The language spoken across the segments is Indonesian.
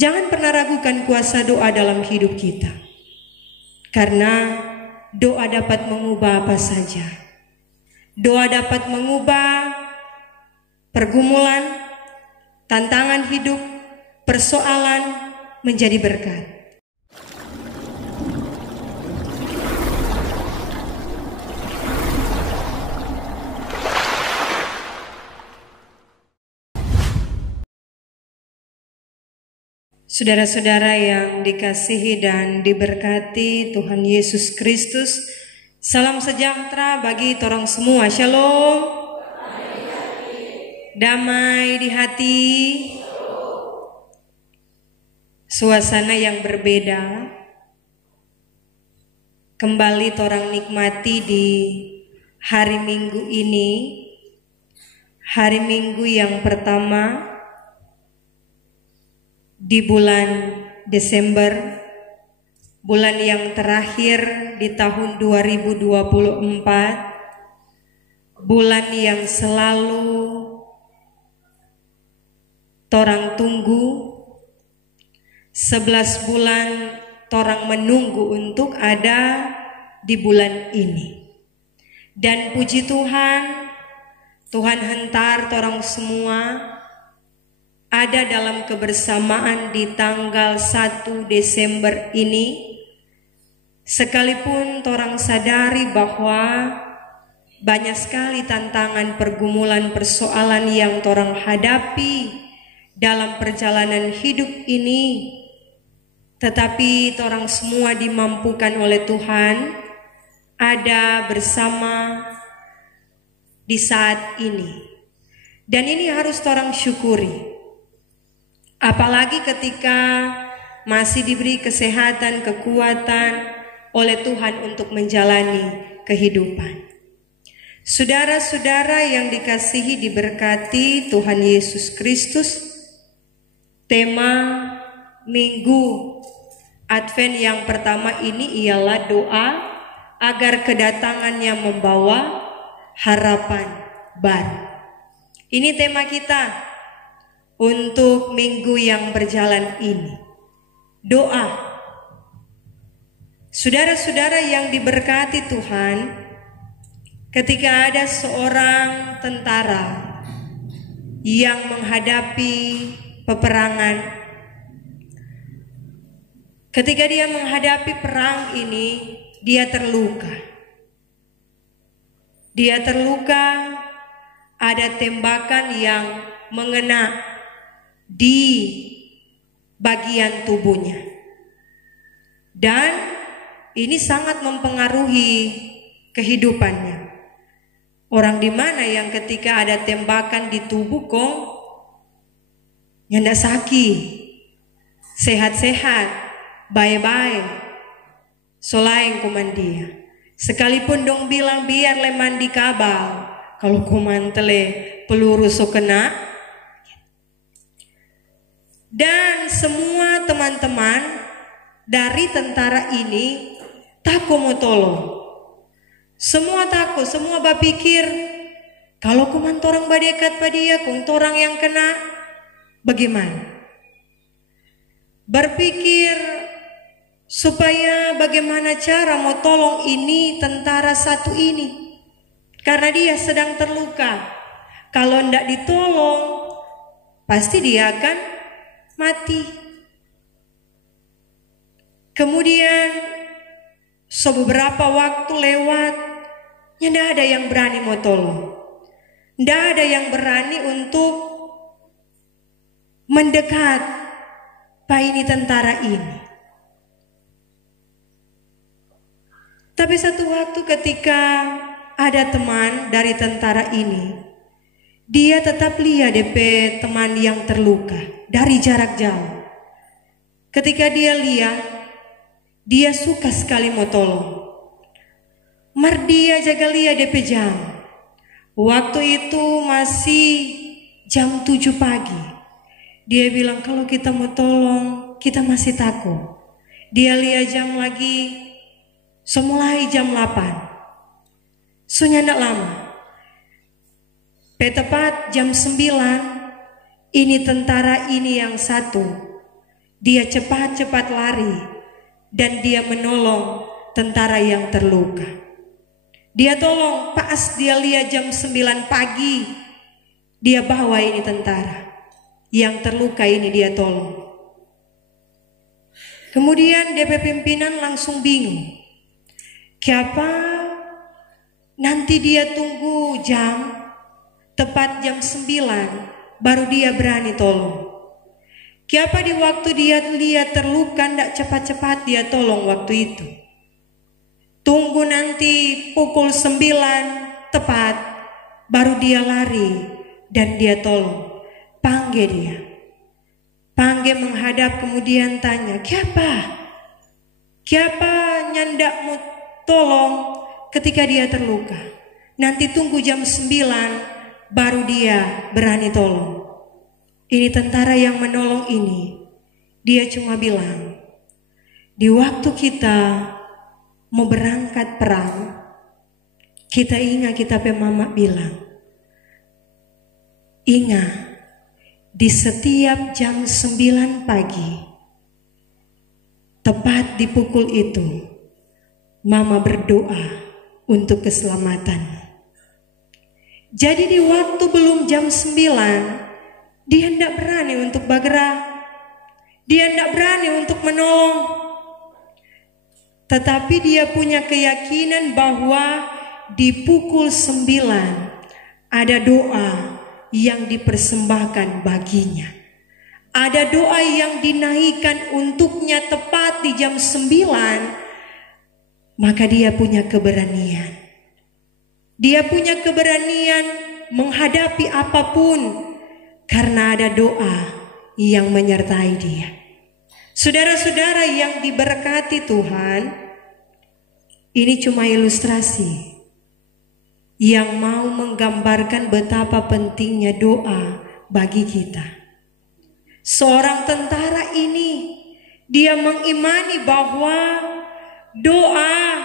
Jangan pernah ragukan kuasa doa dalam hidup kita. Karena doa dapat mengubah apa saja. Doa dapat mengubah pergumulan, tantangan hidup, persoalan menjadi berkat. Saudara-saudara yang dikasihi dan diberkati Tuhan Yesus Kristus, salam sejahtera bagi torang semua. Shalom. Damai di hati. Suasana yang berbeda kembali torang nikmati di hari Minggu ini. Hari Minggu yang pertama di bulan Desember, bulan yang terakhir di tahun 2024, bulan yang selalu torang tunggu. 11 bulan torang menunggu untuk ada di bulan ini. Dan puji Tuhan, Tuhan hentar torang semua ada dalam kebersamaan di tanggal 1 Desember ini, sekalipun torang sadari bahwa banyak sekali tantangan, pergumulan, persoalan yang torang hadapi dalam perjalanan hidup ini, tetapi torang semua dimampukan oleh Tuhan ada bersama di saat ini. Dan ini harus torang syukuri. Apalagi ketika masih diberi kesehatan, kekuatan oleh Tuhan untuk menjalani kehidupan. Saudara-saudara yang dikasihi, diberkati Tuhan Yesus Kristus, tema Minggu Advent yang pertama ini ialah doa agar kedatangannya membawa harapan baru. Ini tema kita untuk minggu yang berjalan ini. Doa. Saudara-saudara yang diberkati Tuhan, ketika ada seorang tentara yang menghadapi peperangan, ketika dia menghadapi perang ini, dia terluka. Dia terluka, ada tembakan yang mengena di bagian tubuhnya. Dan ini sangat mempengaruhi kehidupannya. Orang di mana yang ketika ada tembakan di tubuh kong nyanda sakit, sehat-sehat, baik-baik, solain kumandia. Sekalipun dong bilang biar le mandi kabal, kalau kumantele peluru so kena. Dan semua teman-teman dari tentara ini takut mau tolong. Semua takut, semua berpikir kalau kuman torang badekat pada dia, kong torang yang kena, bagaimana? Berpikir supaya bagaimana cara mau tolong ini tentara satu ini, karena dia sedang terluka. Kalau ndak ditolong, pasti dia akan mati. Kemudian beberapa waktu lewat, tidak ada yang berani mau tolong. Tidak ada yang berani untuk mendekat Pak ini tentara ini. Tapi satu waktu ketika ada teman dari tentara ini, dia tetap lihat DP teman yang terluka dari jarak jauh. Ketika dia lihat, dia suka sekali mau tolong. Mar dia jaga lihat DP jam. Waktu itu masih jam 7 pagi. Dia bilang kalau kita mau tolong, kita masih takut. Dia lihat jam lagi, semulai jam 8. Sudah tidak lama. Tepat jam 9, ini tentara ini yang satu, Dia cepat-cepat lari dan dia menolong tentara yang terluka. Dia tolong pas dia lihat jam 9 pagi. Dia bawa ini tentara yang terluka ini dia tolong. Kemudian DP pimpinan langsung bingung. Kenapa nanti dia tunggu tepat jam 9 baru dia berani tolong. Kenapa di waktu dia lihat terluka tidak cepat-cepat dia tolong waktu itu. Tunggu nanti pukul 9 tepat baru dia lari dan dia tolong. Panggil dia. Panggil menghadap kemudian tanya, Kenapa nyandakmu tolong ketika dia terluka? Nanti tunggu jam 9 baru dia berani tolong. Ini tentara yang menolong ini, dia cuma bilang, di waktu kita mau berangkat perang, kita ingat kita mama bilang, ingat di setiap jam 9 pagi, tepat di pukul itu, mama berdoa untuk keselamatan. Jadi di waktu belum jam 9, dia tidak berani untuk bergerak. Dia tidak berani untuk menolong. Tetapi dia punya keyakinan bahwa di pukul 9 ada doa yang dipersembahkan baginya. Ada doa yang dinaikkan untuknya tepat di jam 9. Maka dia punya keberanian. Dia punya keberanian menghadapi apapun karena ada doa yang menyertai dia. Saudara-saudara yang diberkati Tuhan, ini cuma ilustrasi yang mau menggambarkan betapa pentingnya doa bagi kita. Seorang tentara ini, dia mengimani bahwa doa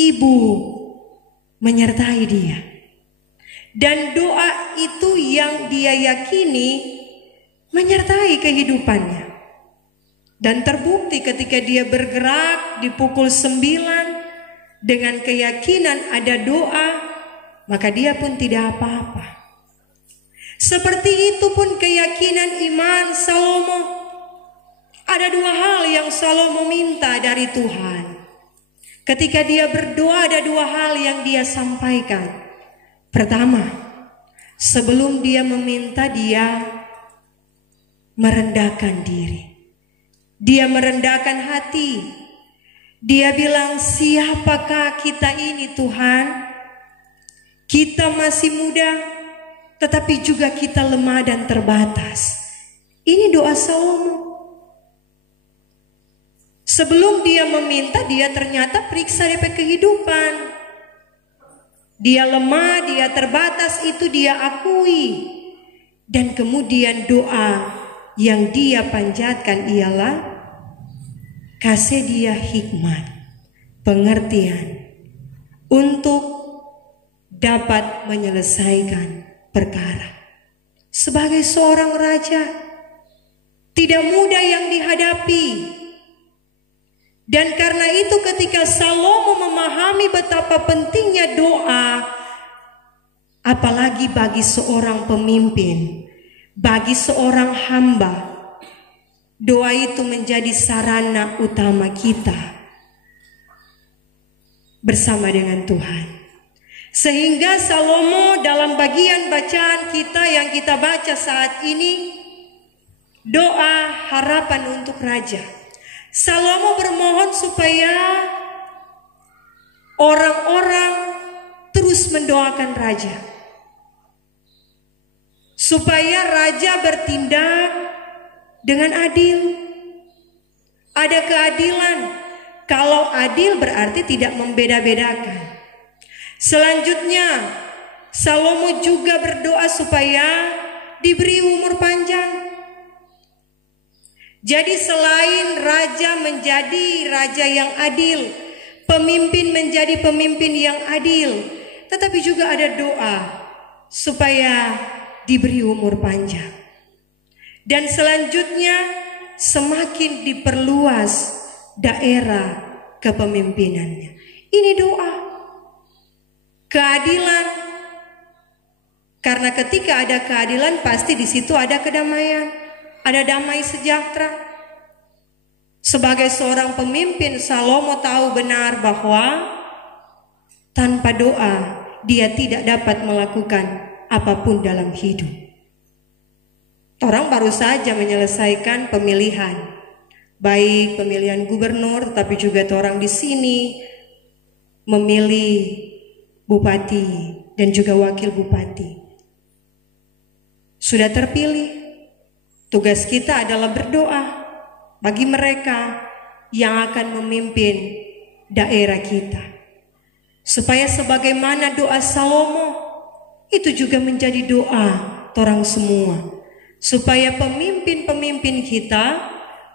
ibu menyertai dia. Dan doa itu yang dia yakini menyertai kehidupannya. Dan terbukti ketika dia bergerak di pukul 9 dengan keyakinan ada doa, maka dia pun tidak apa-apa. Seperti itu pun keyakinan iman Salomo. Ada dua hal yang Salomo minta dari Tuhan. Ketika dia berdoa ada dua hal yang dia sampaikan. Pertama, sebelum dia meminta dia merendahkan diri. Dia merendahkan hati. Dia bilang, siapakah kita ini Tuhan? Kita masih muda, tetapi juga kita lemah dan terbatas. Ini doa Salomo. Sebelum dia meminta, dia ternyata periksa DP kehidupan. Dia lemah, dia terbatas, itu dia akui. Dan kemudian doa yang dia panjatkan ialah, kasih dia hikmat, pengertian untuk dapat menyelesaikan perkara. Sebagai seorang raja, tidak mudah yang dihadapi. Dan karena itu ketika Salomo memahami betapa pentingnya doa, apalagi bagi seorang pemimpin, bagi seorang hamba, doa itu menjadi sarana utama kita bersama dengan Tuhan. Sehingga Salomo dalam bagian bacaan kita yang kita baca saat ini, doa harapan untuk raja. Salomo bermohon supaya orang-orang terus mendoakan raja. Supaya raja bertindak dengan adil. Ada keadilan. Kalau adil berarti tidak membeda-bedakan. Selanjutnya, Salomo juga berdoa supaya diberi umur panjang. Jadi selain raja menjadi raja yang adil, pemimpin menjadi pemimpin yang adil, tetapi juga ada doa supaya diberi umur panjang. Dan selanjutnya semakin diperluas daerah kepemimpinannya. Ini doa. Keadilan. Karena ketika ada keadilan pasti di situ ada kedamaian, ada damai sejahtera. Sebagai seorang pemimpin, Salomo tahu benar bahwa tanpa doa dia tidak dapat melakukan apapun dalam hidup. Orang baru saja menyelesaikan pemilihan, baik pemilihan gubernur, tapi juga orang di sini memilih bupati dan juga wakil bupati. Sudah terpilih. Tugas kita adalah berdoa bagi mereka yang akan memimpin daerah kita, supaya sebagaimana doa Salomo itu juga menjadi doa orang semua, supaya pemimpin-pemimpin kita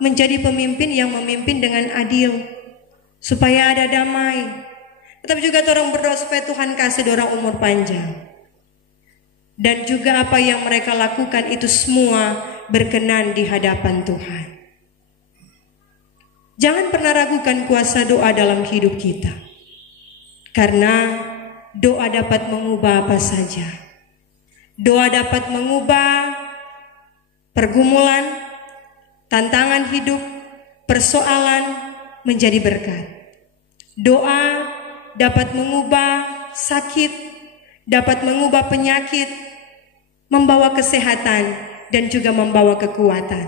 menjadi pemimpin yang memimpin dengan adil, supaya ada damai. Tetapi juga orang berdoa supaya Tuhan kasih orang umur panjang. Dan juga apa yang mereka lakukan itu semua berkenan di hadapan Tuhan. Jangan pernah ragukan kuasa doa dalam hidup kita. Karena doa dapat mengubah apa saja. Doa dapat mengubah pergumulan, tantangan hidup, persoalan menjadi berkat. Doa dapat mengubah sakit, dapat mengubah penyakit, membawa kesehatan dan juga membawa kekuatan.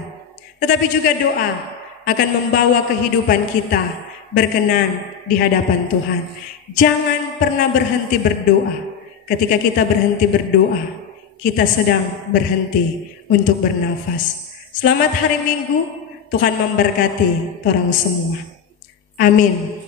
Tetapi juga doa akan membawa kehidupan kita berkenan di hadapan Tuhan. Jangan pernah berhenti berdoa. Ketika kita berhenti berdoa, kita sedang berhenti untuk bernafas. Selamat hari Minggu, Tuhan memberkati orang semua. Amin.